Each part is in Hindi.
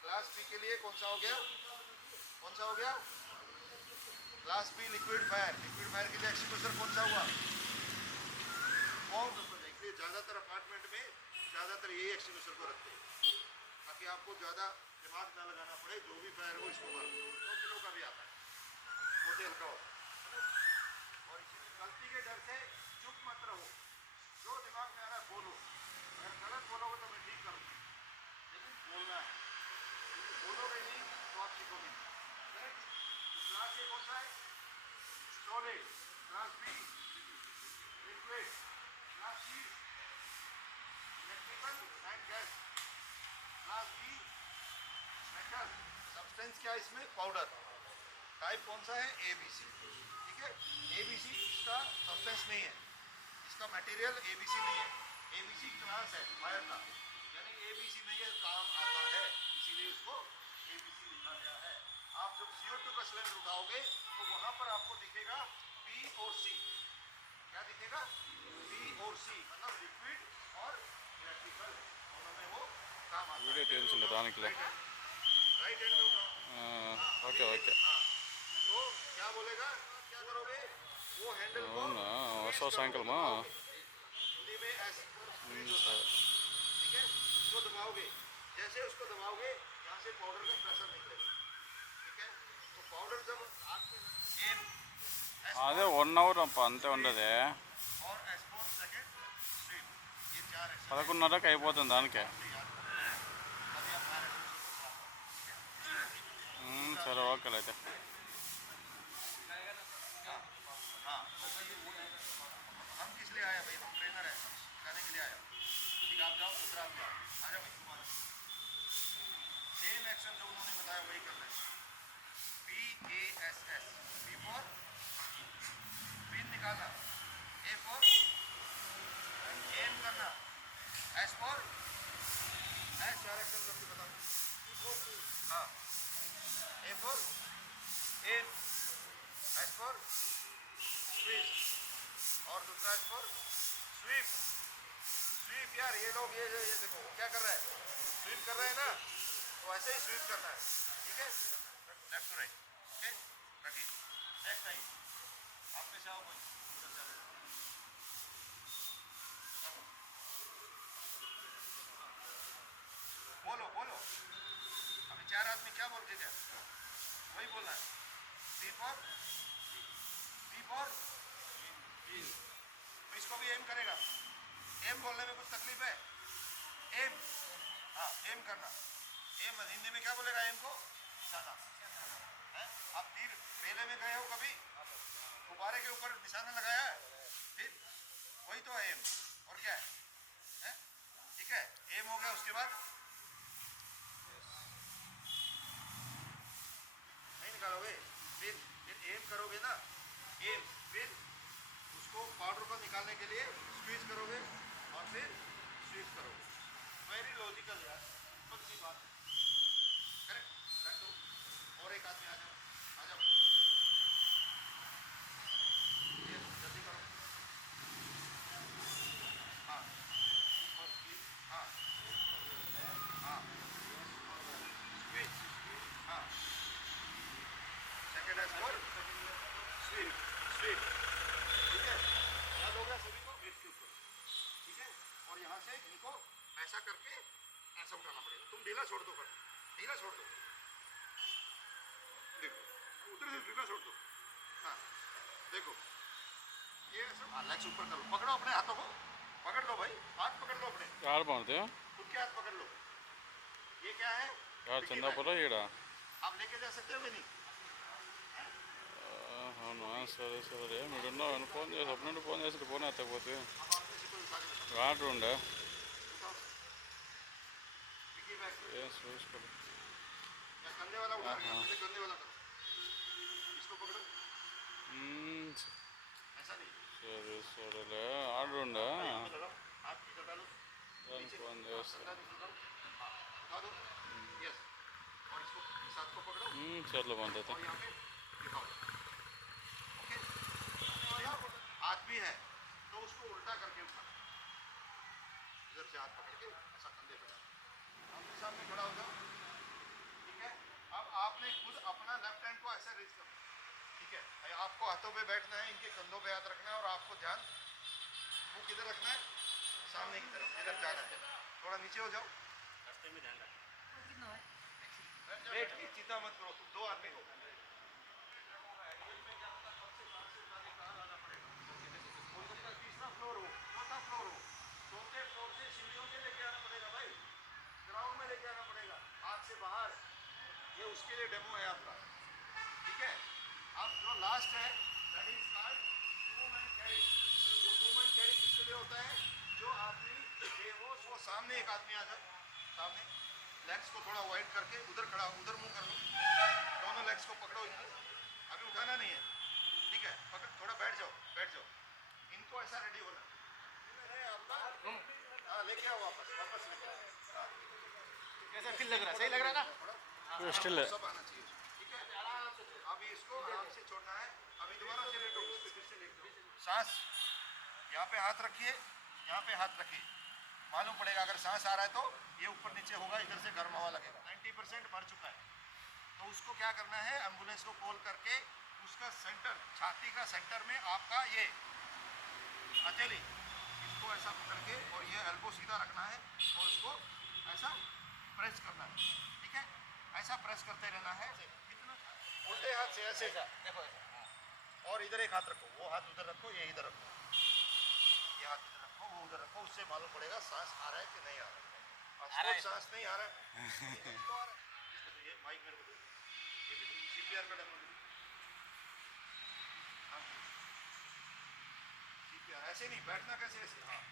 क्लास बी के लिए कौन सा हो गया, कौन सा हो गया? Class B liquid fire. Liquid fire के लिए एक्सक्यूजर कौन सा हुआ? फॉर्म। इसलिए ज़्यादातर अपार्टमेंट में ज़्यादातर यही एक्सक्यूजर को रखते हैं ताकि आपको ज़्यादा दिमाग ना लगाना पड़े। जो भी फायर हो इसको मार दो। 2 किलो का भी आता है, मोटे हल्का होता है। और गलती के डर से चुप मत रहो। जो दिमाग में आ रहा है बोलो। अगर गलत बोलोगे तो मैं ठीक करूँगा, लेकिन बोलना है। बोलोगे नहीं तो आप सीखोगे नहीं। करेक्ट? तो क्लास ए कौन सा है? Solid. Class B liquid. Class C electrical and gas. Class B metal. Substance क्या है इसमें? पाउडर। टाइप कौन सा है? ABC। ठीक है, ABC इसका सब्सटेंस नहीं है, इसका मटेरियल ABC नहीं है। ABC क्लास है फायर का, यानी ABC में ये काम आता है, इसीलिए इसको ABC लिखा गया है। आप जब CO2 का सिलेंडर उठाओगे तो वहां पर आपको दिखेगा P और C। क्या दिखेगा? P और C, मतलब लिक्विड और इलेक्ट्रिकल दोनों में वो काम आता है। वीडियो टेंशन दाने के लिए राइट हैंड में उठाओ। ओके ओके तो क्या बोलेगा? क्या करोगे? वो हैंडल को ಹೊಸ ಸಾಯಂಕಾಲ हिंदी में ऐसे स्क्वीज होता है। ठीक है, उसको दबाओगे। जैसे उसको दबाओगे यहाँ से पाउडर का प्रेशर निकलेगा। ठीक है, तो पाउडर जब आपके एम అదే 1 అవర్ అప్ప అంతే ఉండదు और S4 सेकंड स्वीप, ये 4 एक्शन 11:30కి అయిపోతుంది దానికే अभी आप फायर एक्सटिंग्विशर को साफ करो। సరే ఓకే అయితే हाँ, हम किस लिए आए भाई? हम ट्रेनर है, हम सिखाने के लिए आया। ठीक, आप जाओ, दूसरा आप जाओ। आ जाओ भाई, तुम आ जाओ। सेम एक्शन जो उन्होंने बताया वही करना है। PASS। P फॉर पिन निकालना, A फॉर एम करना, S फॉर S। 4 एक्शन करके बताओ। हाँ, A for aim, S for sweep, और दूसरा S फॉर स्वीप। स्वीप यार, ये लोग ये देखो क्या कर रहा है, स्वीप कर रहे हैं ना, तो ऐसे ही स्वीप करना है। ठीक है, लेफ्ट टू राइट। ओके, रखिए। नेक्स्ट टाइम आप में से आओ कोई उधर चले जाओ। बोलो बोलो, अभी 4 आदमी क्या बोल के गया? वही बोलना है। P फॉर तो इसको भी एम करेगा। एम बोलने में कुछ तकलीफ है? एम, हाँ एम करना। एम हिंदी में क्या बोलेगा? एम को निशाना है। आप तीर मेले में गए हो कभी? गुब्बारे के ऊपर निशाना लगाया है, फिर वही तो है एम। और क्या है? ठीक है, एम हो गया। उसके बाद नहीं निकालोगे, फिर एम करोगे ना, एम, फिर उसको पाउडर को निकालने के लिए स्क्वीज करोगे और फिर स्वीप करोगे। वेरी लॉजिकल यार, बहुत सी बात है। करेक्ट, रख दो। और एक आदमी आ जाओ, आ जाओ, ये जल्दी करो। हाँ, और हाँ ढीला छोड़ दो, ढीला छोड़ दो, देखो उधर से ढीला छोड़ दो। हाँ देखो ये सब लेग्स ऊपर कर लो, पकड़ो अपने हाथों को, पकड़ लो भाई, हाथ पकड़ लो अपने, यार मारते हैं खुद के हाथ पकड़ लो। ये क्या है यार, चंदा पड़ा येड़ा। आप लेके जा सकते हो कि नहीं? అవును సరే సరే మీరు ఉన్నావు ఫోన్ చేసి అప్పుడు నుండి ఫోన్ చేసి ఫోన్ ఎత్తకపోతే अब आप में से कोई उठा के बताओ, వాటర్ ఉండే उठाओ डिक्की बैग में। ఏం చూసుకోండి या कंधे वाला उठा के पहले कंधे वाला करो, इसको पकड़ो, ऐसा नहीं సరే సరేలే ఆర్డర్ ఉండే यहाँ पे लगाओ, हाथ इधर डालो, దానికి ఫోన్ చేస్తా कंधा नीचे करो, उठा दो, यस, और इसको इस हाथ को पकड़ो సర్లే పంతైతే और यहाँ पे दिखाओ, ओके। और यहाँ हाथ भी है तो उसको उल्टा करके उठा, इधर से हाथ पकड़ के ऐसा कंधे पे डालो, आपके सामने खड़ा हो जाओ, ठीक है। अब आपने खुद अपना लेफ्ट हैंड को ऐसे रेज करना, ठीक है। आपको हाथों पे बैठना है, इनके कंधों पे हाथ रखना है और आपको ध्यान वो किधर रखना है, सामने की तरफ, इधर जाना है। थोड़ा नीचे हो जाओ, रास्ते में ध्यान रखना, बैठ के चिंता मत करो, तुम दो आदमी हो। तीसरा फ्लोर हो, चौथा फ्लोर हो, चौथे फ्लोर से सीढ़ियों से लेके आना पड़ेगा भाई, ग्राउंड में लेके आना पड़ेगा, हाथ से बाहर। ये उसके लिए डेमो है आपका, ठीक है। अब जो लास्ट है that is called two man carry. वो टू मैन कैरी किसके लिए होता है? जो आदमी बेहोश वो सामने एक आदमी आ जाए, सामने लेग्स को थोड़ा वाइड करके उधर खड़ा, उधर मुंह कर लो, दोनों लेग्स को पकड़ो इनको, अभी उठाना नहीं है, ठीक है। पकड़, थोड़ा बैठ जाओ, बैठ जाओ, इनको ऐसा रेडी होना आपका। हाँ लेके आओ वापस, वापस लेके आओ। कैसा फील लग रहा है? सही लग रहा है ना? स्टिल है सब आना चाहिए, ठीक है। अभी इसको आराम से छोड़ना है, अभी दोबारा से लेटो, उस पे फिर से लेट जाओ, सांस यहाँ पे हाथ रखिए, यहाँ पे हाथ रखिए, मालूम पड़ेगा अगर सांस आ रहा है तो ये ऊपर नीचे होगा, इधर से गर्म हवा लगेगा। 90% भर चुका है तो उसको क्या करना है, एम्बुलेंस को कॉल करके उसका सेंटर, छाती का सेंटर में आपका ये हथेली, इसको ऐसा पकड़ के और ये एल्बो सीधा रखना है और उसको ऐसा प्रेस करना है, ठीक है। ऐसा प्रेस करते रहना है, कितना उल्टे हाथ से ऐसे देखो, और इधर एक हाथ रखो, वो हाथ उधर रखो, ये इधर रखो, ये हाथ इधर रखो, वो उधर रखो, उससे मालूम पड़ेगा सांस आ रहा है कि नहीं आ रहा है। सांस नहीं आ रहा है तो ये माइक मेरे को दो, ये भी सीपीआर का डेमो दो। हाँ सीपीआर ऐसे नहीं बैठना, कैसे ऐसे, हाँ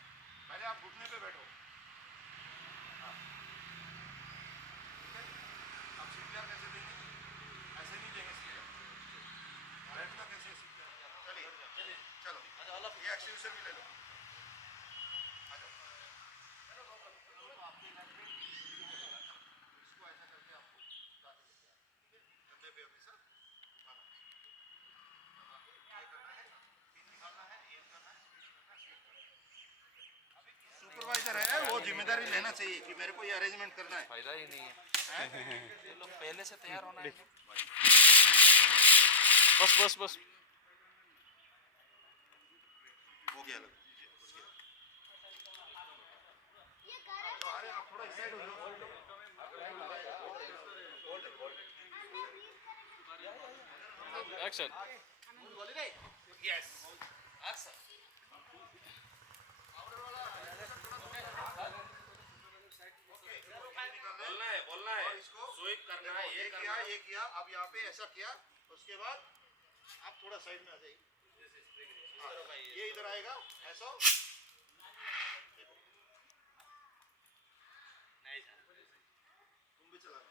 पहले आप घुटने पे बैठो, हाँ ठीक है। आप सीपीआर कैसे देंगे? ऐसे नहीं देंगे सीपीआर, बैठना कैसे सीपीआर? चलिए चलो ये एक्सक्यूजर भी ले लो, आ जाओ। इसको ऐसा करके आपको उठा के लेके आना, ठीक है। कंधे पे हमेशा उठाना, ये करना है, पिन निकालना है, ये करना है, स्विच करना है, स्विच करना है। सुपरवाइजर है वो जिम्मेदारी लेना चाहिए कि मेरे को ये अरेंजमेंट करना है, फायदा ही नहीं है, ये लोग पहले से तैयार होना है। बस बस बस हो गया लग तो अरे आप थोड़ा इस साइड हो जाओ, एक्शन यस बोलना है, इसको स्वीप करना है, ये किया, ये किया, अब यहाँ पे ऐसा किया, उसके बाद आप थोड़ा साइड में आ जाइए, हाँ, ये इधर आएगा ऐसा, नहीं सर, तुम भी चलाना,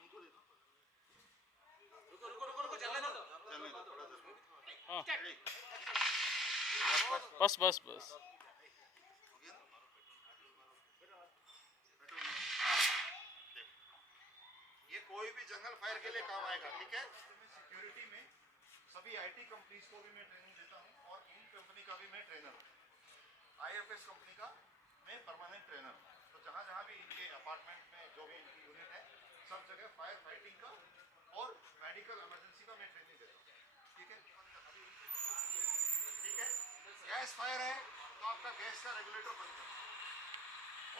उनको दे दो, रुको रुको रुको रुको, चलने दो, चलने दो थोड़ा सा, हाँ रेडी? बस बस बस हो गया ना? पेट्रोल में। देखो, ये कोई भी जंगल फायर के लिए काम आएगा, ठीक है। सिक्योरिटी में सभी आईटी कंपनीज को भी मैं ट्रेनिंग देता हूँ और इन कंपनी का भी मैं ट्रेनर हूँ, आईएफएस कंपनी का मैं परमानेंट ट्रेनर हूँ। तो जहाँ जहाँ भी इनके अपार्टमेंट में जो भी इनकी यूनिट है सब जगह फायर फाइटिंग का और मेडिकल इमरजेंसी का मैं ट्रेनिंग देता हूँ, ठीक है। ठीक है, गैस फायर है तो आपका गैस का रेगुलेटर बंद करो,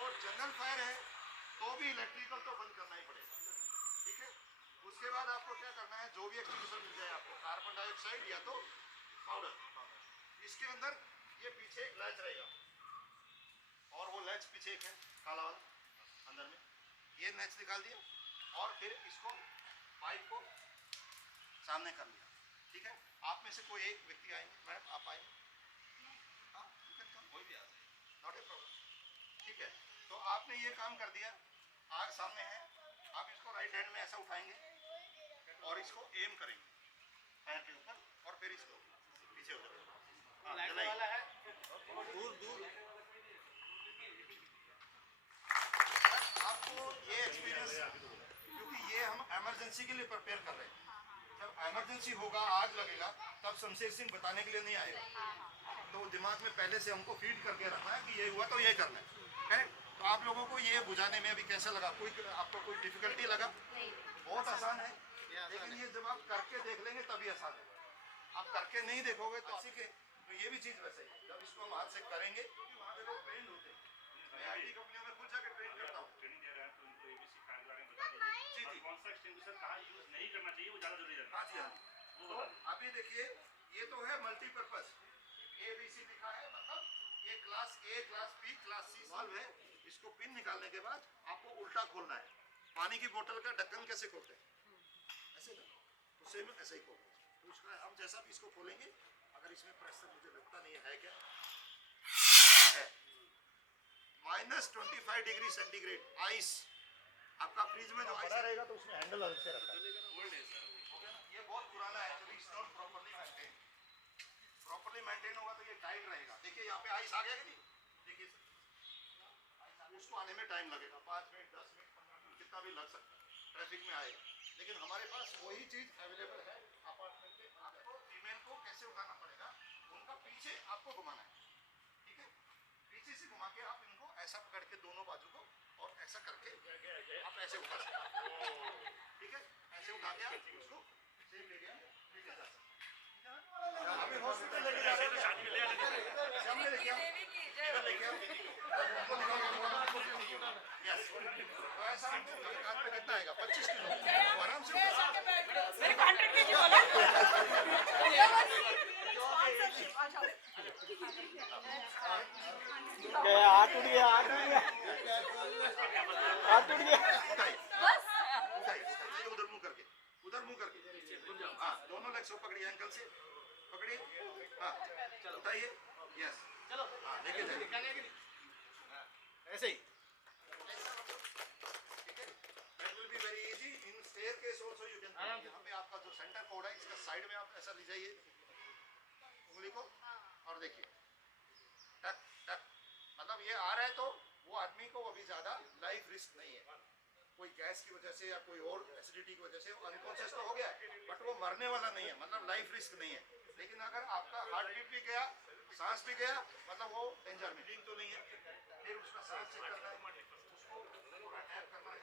और जनरल फायर है तो भी इलेक्ट्रिकल तो बंद करना ही पड़ेगा, ठीक है। उसके बाद आपको क्या करना है, जो भी एक्सटिंग्विशर मिल जाए आपको, कार्बन डाइऑक्साइड या तो पाउडर, इसके अंदर ये पीछे एक लैच रहेगा और वो लैच पीछे एक है काला वाला अंदर में, ये लैच निकाल दिया और फिर इसको पाइप को सामने कर लिया, ठीक है। आप में से कोई एक व्यक्ति आएंगे, मैडम आप आएंगे, हाँ कोई भी आ जाए, नॉट ए प्रॉब्लम, ठीक है। तो आपने ये काम कर दिया, आग सामने है, आप इसको राइट हैंड में ऐसा उठाएंगे और इसको एम करेंगे पैर के ऊपर और फिर इसको पीछे हो जाएगा, दूर दूर। आपको ये एक्सपीरियंस, क्योंकि ये हम इमरजेंसी के लिए प्रिपेयर कर रहे हैं, जब इमरजेंसी होगा आग लगेगा तब शमशेर सिंह बताने के लिए नहीं आएगा, तो दिमाग में पहले से हमको फीड करके रखना है कि ये हुआ तो ये करना है, करेक्ट। तो आप लोगों को ये बुझाने में अभी कैसा लगा, कोई आपको कोई डिफिकल्टी लगा? बहुत आसान है, लेकिन ये जब आप करके देख लेंगे तभी आसान है, आप करके नहीं देखोगे तो सीखे। तो ये भी चीज़ वैसे ही, जब इसको हम हाथ से करेंगे, क्योंकि वहाँ पे लोग ट्रेंड होते हैं, मैं IT कंपनियों में खुद जाके ट्रेन करता हूँ। ट्रेनिंग दे रहे हैं तो उनको ABC कार्ड के बारे में बता दीजिए। जी जी, कौन सा एक्सटिंग्विशर कहाँ यूज नहीं करना चाहिए वो ज़्यादा जरूरी है। हाँ जी हाँ जी। तो अभी देखिए ये तो है मल्टीपर्पज, ABC लिखा है, मतलब ये class A, class B, class C valve है। इसको पिन निकालने के बाद आपको उल्टा खोलना है। पानी की बोतल का ढक्कन कैसे खोलते हैं, ऐसे ना, तो सेम ऐसे ही खोलते हैं। तो उसका हम जैसा भी इसको खोलेंगे, अगर इसमें प्रेशर मुझे लगता नहीं है क्या है, -25 डिग्री सेंटीग्रेड आइस, आपका फ्रिज में जो बड़ा रहेगा तो उसमें हैंडल अलग से रखा है, ये बहुत पुराना है, actually it's not properly maintain. Properly maintain होगा तो ये टाइट रहेगा। देखिए यहाँ पे आइस आ गया कि नहीं, देखिए उसको आने में टाइम लगेगा, 5 मिनट 10 मिनट 15 मिनट कितना भी लग सकता है, ट्रैफिक में आएगा। लेकिन हमारे पास वही चीज़ अवेलेबल है अपार्टमेंट में। आपको फीमेल को कैसे उठाना पड़ेगा, उनका पीछे आपको घुमाना है, ठीक है। पीछे से घुमा के आप इनको ऐसा पकड़ के दोनों बाजू को और ऐसा करके आप ऐसे उठा सकते हैं, ठीक है। ऐसे उठा के आप उसको सेम एरिया लेके जा सकते हैं। अभी हॉस्पिटल लेके जा रहे हैं, सामने लेके आओ, इधर लेके आओ। यस, तो ऐसा हमको एक हाथ पे कितना आएगा, 25 किलो, तो आराम से उठा। मेरे को 100 kg बोला। गया हाथ उड़ गया, हाथ उड़ गया, हाथ उड़ गया। उठाइए, उठाइए, उधर मुंह करके, उधर मुंह करके, हाँ दोनों लेग्स को पकड़िए, एंकल से पकड़िए, हाँ उठाइए, यस, चलो हाँ लेके जाइए, ऐसे ही, ठीक है। That will be very easy. In staircase also you can, यहाँ पे आपका जो सेंटर कोड है इसका साइड में आप ऐसा ले जाइए उंगली को और देखिए टक टक, मतलब ये आ रहा है तो वो आदमी को अभी ज़्यादा लाइफ रिस्क नहीं है, कोई गैस की वजह से या कोई और एसिडिटी की वजह से अनकॉन्शियस तो हो गया, बट वो मरने वाला नहीं है, मतलब लाइफ रिस्क नहीं है। लेकिन अगर आपका हार्ट बीट भी गया, सांस भी गया, मतलब वो डेंजर में तो नहीं है। फिर उसका सांस चेक करना है, उसको पूरा टैप करना है,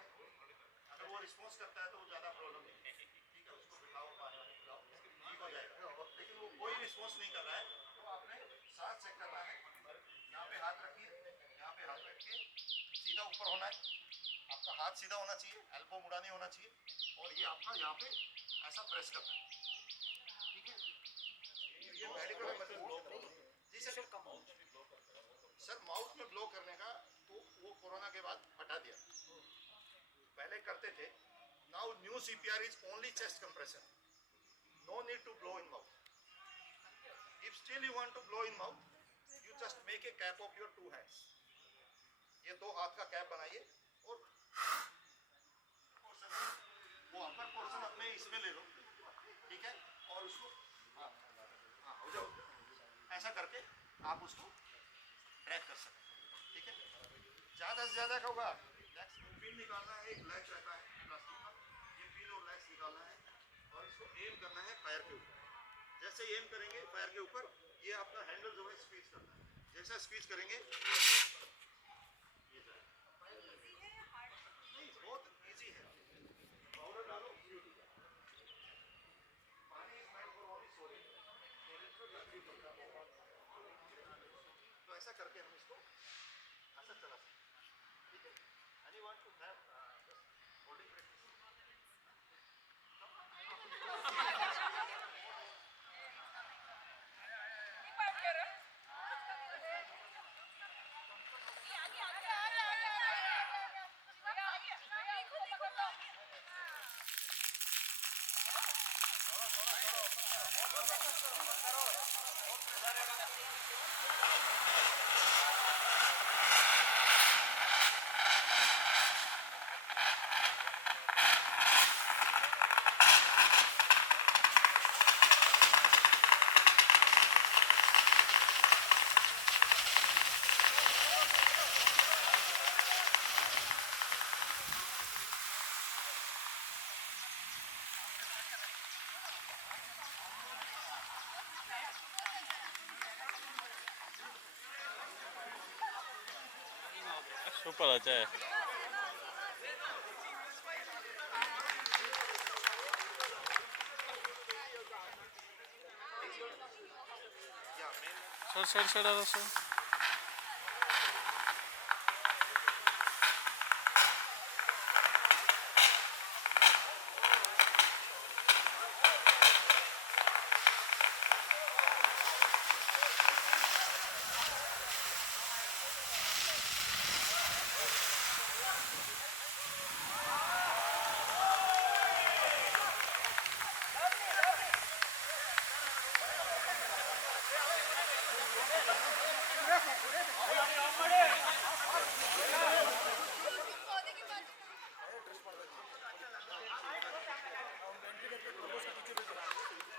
अगर वो रिस्पॉन्स करता है तो वो ज़्यादा प्रॉब्लम नहीं है, ठीक है। उसको पिलाओ, पानी पिलाओ, ठीक हो जाएगा। लेकिन वो कोई रिस्पॉन्स नहीं कर रहा है तो आपने सांस चेक करना है। यहाँ पे हाथ रखिए, यहाँ पे हाथ रख के सीधा ऊपर होना है, आपका हाथ सीधा होना चाहिए, एल्बो मुड़ा नहीं होना चाहिए, और ये आपका यहाँ पे ऐसा प्रेस करना है, ठीक है। ये मेडिकल जी सर, सर माउथ में ब्लो करने का तो वो कोरोना के बाद हटा दिया, पहले करते थे। Now new CPR is only chest compression, no need to blow in mouth. If still you want to blow in mouth, you just make a cap of your 2 hands, ये 2 हाथ का कैप बनाइए और वो अपर पोर्शन अपने इसमें ले लो, ठीक है। और उसको हाँ हाँ हो जाओ, ऐसा करके आप उसको ट्रैक कर सकते हैं, ठीक है। ज़्यादा से ज़्यादा क्या होगा, पिन निकालना है, एक लैच रहता है प्लास्टिक का, ये पिन और लैच निकालना है और इसको एम करना है फायर के ऊपर। जैसे एम करेंगे फायर के ऊपर, ये आपका हैंडल जो है स्क्वीज करना है, जैसा स्क्वीज करेंगे ये जाए। नहीं बहुत इजी है, पाउडर डालो, पानी is meant for only sodium, तो ऐसा करके हम इसको ऐसा चला सकते हैं। सुपर अच्छा है. सर आता sir.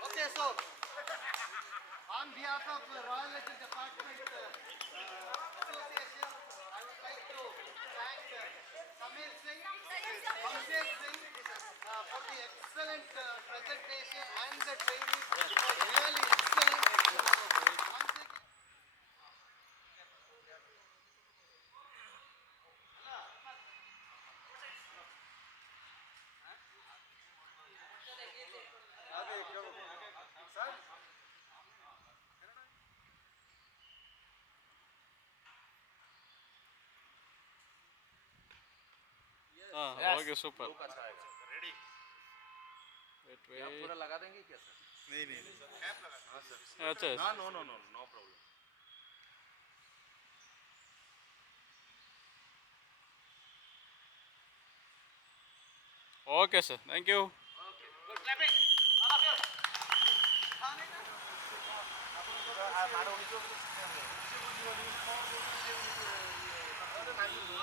Okay, so on behalf of the Royal Legend Department Association, I would like to thank Samir Singh, Abhishek Singh for the excellent presentation and the training. It was really excellent. Once again, हाँ ओके सुपर. ready. वेट पूरा लगा देंगे क्या सर? Cap लगा. अच्छा है. No problem. Okay sir thank you. मारो